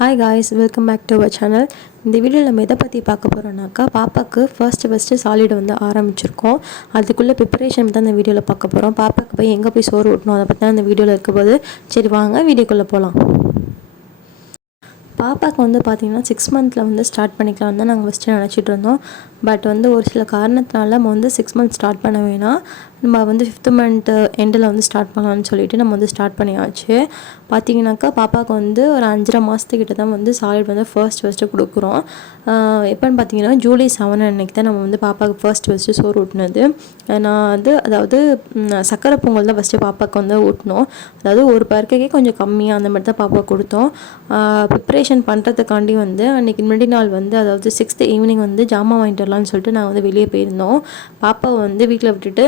Hi guys, welcome back to our channel. இந்த வீடியோவில் நம்ம எதை பற்றி பார்க்க போகிறோம்னாக்கா பாப்பாவுக்கு ஃபர்ஸ்ட்டு சாலிட் வந்து ஆரம்பிச்சிருக்கோம். அதுக்குள்ளே ப்ரிப்பரேஷன் தான் இந்த வீடியோவில் பார்க்க போகிறோம். பாப்பாவுக்கு போய் எங்கே போய் சோறு ஊட்டணும் அதை பற்றி தான் இந்த வீடியோவில் இருக்கும்போது சரி வாங்க வீடியோக்குள்ளே போகலாம். பாப்பாவுக்கு வந்து பார்த்திங்கன்னா 6 மந்த்தில் வந்து ஸ்டார்ட் பண்ணிக்கலாம் தான் நாங்கள் ஃபஸ்ட்டு நினச்சிட்டு இருந்தோம். பட் வந்து ஒரு சில காரணத்தினால நம்ம வந்து 6 மந்த் ஸ்டார்ட் பண்ண வேணாம், நம்ம வந்து 5th மந்த் எண்டில் வந்து ஸ்டார்ட் பண்ணலான்னு சொல்லிட்டு நம்ம வந்து ஸ்டார்ட் பண்ணியாச்சு. பார்த்திங்கனாக்கா பாப்பாவுக்கு வந்து ஒரு 5.5 மாதத்துக்கிட்ட தான் வந்து சாலிட் வந்து ஃபர்ஸ்ட்டு கொடுக்குறோம். எப்போன்னு பார்த்தீங்கன்னா ஜூலை 7 அன்றைக்கி தான் நம்ம வந்து பாப்பாவுக்கு ஃபர்ஸ்ட்டு சோறு ஊட்டினது. நான் வந்து அதாவது சக்கரை பொங்கல் தான் ஃபஸ்ட்டு பாப்பாவுக்கு வந்து ஊட்டினோம். அதாவது ஒரு பருக்கைக்கே கொஞ்சம் கம்மியாக அந்த மாதிரி தான் பாப்பாவுக்கு கொடுத்தோம். ப்ரிப்ரேஷன் பண்ணுறதுக்காண்டி வந்து அன்றைக்கி முன்னாடி நாள் வந்து அதாவது 6th ஈவினிங் வந்து ஜாமான் வாங்கிட்டு வரலான்னு சொல்லிட்டு நாங்கள் வந்து வெளியே போயிருந்தோம். பாப்பாவை வந்து வீட்டில் விட்டுட்டு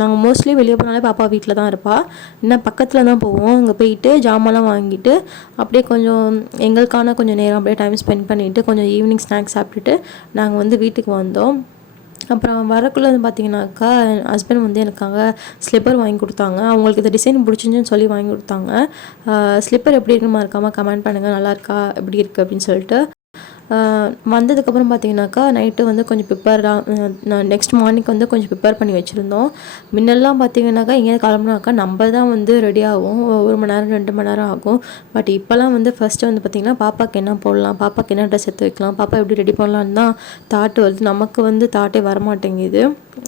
நாங்கள் மோஸ்ட்லி வெளியே போனாலே பாப்பா வீட்டில் தான் இருப்பாள். இன்னும் பக்கத்தில் தான் போவோம். அங்கே போயிட்டு ஜாமான்லாம் வாங்கிட்டு அப்படியே கொஞ்சம் எங்களுக்கான கொஞ்சம் நேரம் அப்படியே டைம் ஸ்பெண்ட் பண்ணிவிட்டு கொஞ்சம் ஈவினிங் ஸ்நாக்ஸ் சாப்பிட்டுட்டு நாங்கள் வந்து வீட்டுக்கு வந்தோம். அப்புறம் வரக்குள்ளே வந்து பார்த்திங்கனாக்கா ஹஸ்பண்ட் வந்து எனக்காக ஸ்லிப்பர் வாங்கி கொடுத்தாங்க. அவங்களுக்கு இந்த டிசைன் பிடிச்சிருந்துன்னு சொல்லி வாங்கி கொடுத்தாங்க. ஸ்லிப்பர் எப்படி இருக்குன்னு மறக்காமல் கமெண்ட் பண்ணுங்கள், நல்லாயிருக்கா எப்படி இருக்குது அப்படின்னு சொல்லிட்டு. வந்ததுக்கப்புறம் பார்த்திங்கனாக்கா நைட்டு வந்து கொஞ்சம் நெக்ஸ்ட் மார்னிங் வந்து கொஞ்சம் ப்ரிப்பேர் பண்ணி வச்சுருந்தோம். முன்னெல்லாம் பார்த்திங்கனாக்கா எங்கேயாவது கிளம்புனாக்கா நம்ம தான் வந்து ரெடி ஆகும், 1 மணி நேரம் 2 மணி நேரம் ஆகும். பட் இப்போலாம் வந்து ஃபஸ்ட்டு வந்து பார்த்திங்கன்னா பாப்பாவுக்கு என்ன போடலாம், பாப்பாவுக்கு என்ன ட்ரெஸ் எடுத்து வைக்கலாம், பாப்பா எப்படி ரெடி பண்ணலான்னு தான் தாட்டு வருது. நமக்கு வந்து தாட்டே வரமாட்டேங்குது.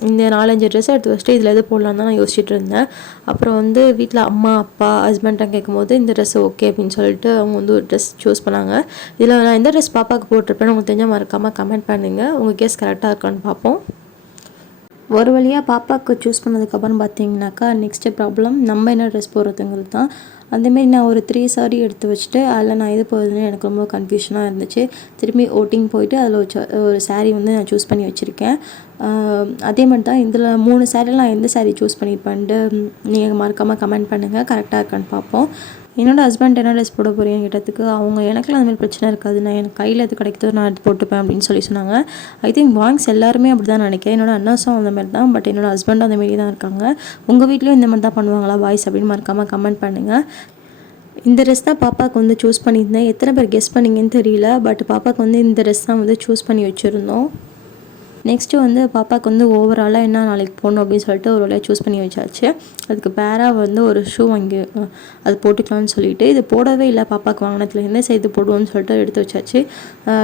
இந்த 4-5 ட்ரெஸ் எடுத்து வச்சுட்டு இதில் எது போடலான்னு தான் நான் யோசிச்சுட்டு இருந்தேன். அப்புறம் வந்து வீட்டில் அம்மா அப்பா ஹஸ்பண்ட்டாக கேட்கும்போது இந்த ட்ரெஸ் ஓகே அப்படின்னு சொல்லிட்டு அவங்க வந்து ஒரு ட்ரெஸ் சூஸ் பண்ணாங்க. இதில் நான் எந்த ட்ரெஸ் பாப்பாவுக்கு போட்டிருப்பேன்னு உங்களுக்கு தெரிஞ்சால் மறக்காமல் கமெண்ட் பண்ணுங்கள். உங்கள் கேஸ் கரெக்டாக இருக்கான்னு பார்ப்போம். ஒரு வழியாக பாப்பாவுக்கு சூஸ் பண்ணதுக்கப்புறம் பார்த்தீங்கன்னாக்கா நெக்ஸ்ட்டு ப்ராப்ளம் நம்ம என்ன ட்ரெஸ் போடுறதுங்கிறது தான். அந்தமாரி நான் ஒரு 3 சாரி எடுத்து வச்சுட்டு அதில் நான் எது போடுறதுன்னு எனக்கு ரொம்ப கன்ஃபியூஷனாக இருந்துச்சு. திரும்பி ஓட்டிங் போயிட்டு அதில் ஒரு சாரீ வந்து நான் சூஸ் பண்ணி வச்சுருக்கேன். அதே மாதிரி தான் இதில் 3 சாரியில் நான் எந்த சாரீ சூஸ் பண்ணியிருப்பேன்ட்டு நீங்கள் மறக்காமல் கமெண்ட் பண்ணுங்கள், கரெக்டாக இருக்கான்னு பார்ப்போம். என்னோடய ஹஸ்பண்ட் என்ன ட்ரெஸ் போட போகிறீங்கன்னு கேட்டதுக்கு அவங்க எனக்குலாம் அந்த மாதிரி பிரச்சனை இருக்காது, நான் எனக்கு கையில் எது கிடைக்குதோ நான் எடுத்து போட்டுப்பேன் அப்படின்னு சொல்லி சொன்னாங்க. ஐ திங்க் பாய்ஸ் எல்லாருமே அப்படி தான் நினைக்கிறேன். என்னோடய அண்ணாஸும் அந்த மாதிரி தான், பட் என்னோடய ஹஸ்பண்டும் அந்த மாரி தான் இருக்காங்க. உங்கள் வீட்லேயும் இந்த மாதிரி தான் பண்ணுவாங்களா பாய்ஸ் அப்படின்னு மறக்காமல் கமெண்ட் பண்ணுங்கள். இந்த ட்ரெஸ் தான் பாப்பாவுக்கு வந்து சூஸ் பண்ணியிருந்தேன். எத்தனை பேர் கெஸ் பண்ணிங்கன்னு தெரியல, பட் பாப்பாவுக்கு வந்து இந்த ட்ரெஸ் தான் வந்து சூஸ் பண்ணி வச்சுருந்தோம். நெக்ஸ்ட்டு வந்து பாப்பாவுக்கு வந்து ஓவராலாக என்ன நாளைக்கு போகணும் அப்படின்னு சொல்லிட்டு ஒரு வழியாக சூஸ் பண்ணி வச்சாச்சு. அதுக்கு பேராக வந்து ஒரு ஷூ வாங்கி அது போட்டுக்கலாம்னு சொல்லிட்டு இது போடவே இல்லை. பாப்பாவுக்கு வாங்கினதுல என்ன செய்து போடுவோன்னு சொல்லிட்டு எடுத்து வச்சாச்சு.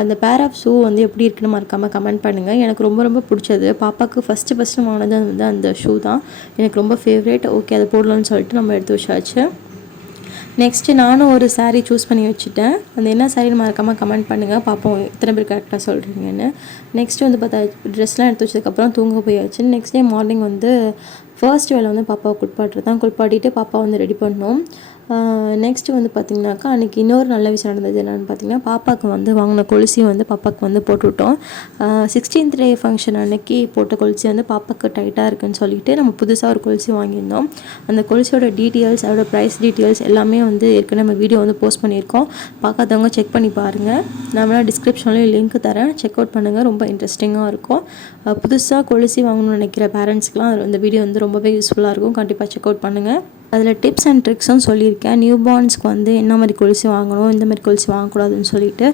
அந்த பேர் ஆஃப் ஷூ வந்து எப்படி இருக்குன்னு மறக்காமல் கமெண்ட் பண்ணுங்கள். எனக்கு ரொம்ப ரொம்ப பிடிச்சது. பாப்பாவுக்கு ஃபஸ்ட்டு வாங்கினது வந்து அந்த ஷூ தான் எனக்கு ரொம்ப ஃபேவரேட். ஓகே அதை போடலான்னு சொல்லிட்டு நம்ம எடுத்து வச்சாச்சு. நெக்ஸ்ட்டு நானும் ஒரு சாரீ சூஸ் பண்ணி வச்சுட்டேன். அந்த என்ன சாரின்னு மறக்காமல் கமெண்ட் பண்ணுங்கள், பார்ப்போம் எத்தனை பேர் கரெக்டாக சொல்கிறீங்கன்னு. நெக்ஸ்ட்டு வந்து பார்த்தா ட்ரெஸ்லாம் எடுத்து வச்சதுக்கப்புறம் தூங்க போயாச்சு. நெக்ஸ்ட் டே மார்னிங் வந்து ஃபர்ஸ்ட் வேலை வந்து பாப்பாவை குளிப்பாட்டிட்டு பாப்பா வந்து ரெடி பண்ணோம். நெக்ஸ்ட்டு வந்து பார்த்திங்கனாக்கா அன்றைக்கி இன்னொரு நல்ல விஷயம் நடந்தது. என்னென்னு பார்த்திங்கன்னா பாப்பாவுக்கு வந்து வாங்கின கொலுசியும் வந்து பாப்பாவுக்கு வந்து போட்டுவிட்டோம். 16th டே ஃபங்க்ஷன் அன்றைக்கி போட்ட கொலுசி வந்து பாப்பாவுக்கு டைட்டாக இருக்குதுன்னு சொல்லிட்டு நம்ம புதுசாக ஒரு கொலுசி வாங்கியிருந்தோம். அந்த கொலுசியோட டீட்டெயில்ஸ், அதோட ப்ரைஸ் டீட்டெயில்ஸ் எல்லாமே வந்து ஏற்கனவே நம்ம வீடியோ வந்து போஸ்ட் பண்ணியிருக்கோம். பார்க்காதவங்க செக் பண்ணி பாருங்கள். நான் வேணால் டிஸ்கிரிப்ஷன்லேயும் லிங்க் தரேன், செக் அவுட் பண்ணுங்கள். ரொம்ப இன்ட்ரெஸ்டிங்காக இருக்கும். புதுசாக கொலுசி வாங்கணும்னு நினைக்கிற பேரண்ட்ஸ்க்குலாம் அந்த வீடியோ வந்து ரொம்பவே யூஸ்ஃபுல்லாக இருக்கும். கண்டிப்பாக செக் அவுட் பண்ணுங்கள். அதில் டிப்ஸ் அண்ட் ட்ரிக்ஸும் சொல்லியிருக்கேன். நியூ பார்ன்ஸ்க்கு வந்து என்ன மாதிரி கொலுசி வாங்கணும், இந்த மாதிரி கொலுசி வாங்கக்கூடாதுன்னு சொல்லிட்டு.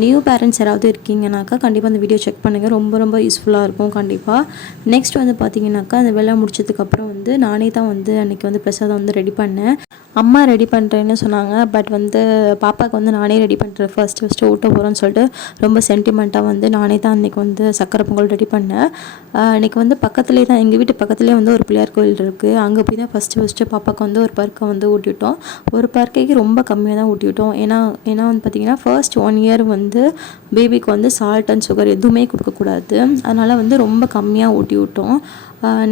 நியூ பேரண்ட்ஸ் யாராவது இருக்கீங்கனாக்கா கண்டிப்பாக அந்த வீடியோ செக் பண்ணுங்கள். ரொம்ப ரொம்ப யூஸ்ஃபுல்லாக இருக்கும் கண்டிப்பாக. நெக்ஸ்ட் வந்து பார்த்திங்கனாக்கா அந்த வேலை முடிச்சதுக்கப்புறம் வந்து நானே தான் வந்து அன்றைக்கி வந்து பிரசாதம் வந்து ரெடி பண்ணேன். அம்மா ரெடி பண்ணுறேன்னு சொன்னாங்க, பட் வந்து பாப்பாவுக்கு வந்து நானே ரெடி பண்ணுறேன் ஃபர்ஸ்ட்டு ஊட்ட போகிறேன்னு சொல்லிட்டு ரொம்ப சென்டிமெண்ட்டாக வந்து நானே தான் அன்றைக்கி வந்து சக்கரை பொங்கல் ரெடி பண்ணேன். அன்றைக்கி வந்து பக்கத்துலேயே தான், எங்கள் வீட்டு பக்கத்துலேயே வந்து ஒரு பிள்ளையார் கோயில் இருக்குது. அங்கே போய் தான் ஃபஸ்ட்டு பாப்பாவுக்கு வந்து ஒரு பருக்கை வந்து ஊட்டிவிட்டோம். ஒரு பருக்கைக்கு ரொம்ப கம்மியாக தான் ஊட்டிவிட்டோம். ஏன்னா வந்து பார்த்திங்கன்னா ஃபர்ஸ்ட் 1 இயர் வந்து பேபிக்கு வந்து சால்ட் அண்ட் சுகர் எதுவுமே கொடுக்கக்கூடாது. அதனால் வந்து ரொம்ப கம்மியாக ஊட்டி விட்டோம்.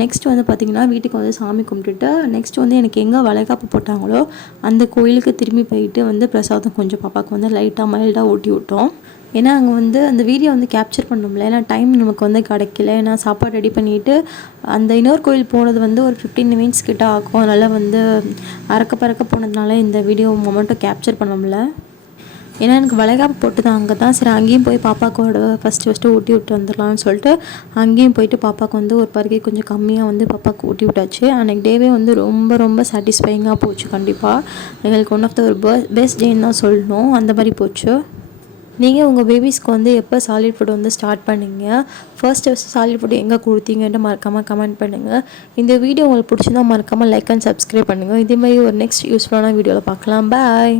நெக்ஸ்ட் வந்து பார்த்திங்கன்னா வீட்டுக்கு வந்து சாமி கும்பிட்டுட்டு நெக்ஸ்ட் வந்து எனக்கு எங்கே வளைகாப்பு போட்டாங்களோ அந்த கோயிலுக்கு திரும்பி போயிட்டு வந்து பிரசாதம் கொஞ்சம் பாப்பாவுக்கு வந்து மைல்டாக ஊட்டி விட்டோம். ஏன்னா அங்கே வந்து அந்த வீடியோ வந்து கேப்சர் பண்ணோம்ல, ஏன்னா டைம் நமக்கு வந்து கிடைக்கல. ஏன்னா சாப்பாடு ரெடி பண்ணிவிட்டு அந்த இன்னொரு கோயில் போனது வந்து ஒரு 15 மினிட்ஸ் கிட்ட ஆகும். அதனால் வந்து அறக்க பறக்க போனதுனால இந்த வீடியோ மொமெண்ட்டை கேப்சர் பண்ண முடியல. ஏன்னா எனக்கு வளைகாப்பு போட்டு தான் அங்கே தான். சரி அங்கேயும் போய் பாப்பாக்கோட ஃபஸ்ட்டு ஊட்டி விட்டு வந்துடலாம்னு சொல்லிட்டு அங்கேயும் போயிட்டு பாப்பாவுக்கு வந்து ஒரு பருகை கொஞ்சம் கம்மியாக வந்து பாப்பாவுக்கு ஊட்டி விட்டாச்சு. அன்றைக்கி டேவே வந்து ரொம்ப ரொம்ப சாட்டிஸ்ஃபைங்காக போச்சு. கண்டிப்பாக எங்களுக்கு ஒன் ஆஃப் த ஒரு பெஸ்ட் டேன்னு தான் சொல்லணும். அந்த மாதிரி போச்சு. நீங்கள் உங்கள் பேபிஸ்க்கு வந்து எப்போ சாலிட் ஃபுட் வந்து ஸ்டார்ட் பண்ணீங்க, ஃபர்ஸ்ட்டு சாலிட் ஃபுட் எங்கே கொடுத்தீங்கன்ட்டு மறக்காமல் கமெண்ட் பண்ணுங்கள். இந்த வீடியோ உங்களுக்கு பிடிச்சிருந்தா மறக்காமல் லைக் அண்ட் சப்ஸ்கிரைப் பண்ணுங்கள். இதே மாதிரி ஒரு நெக்ஸ்ட் யூஸ்ஃபுல்லான வீடியோவில் பார்க்கலாம். பாய்.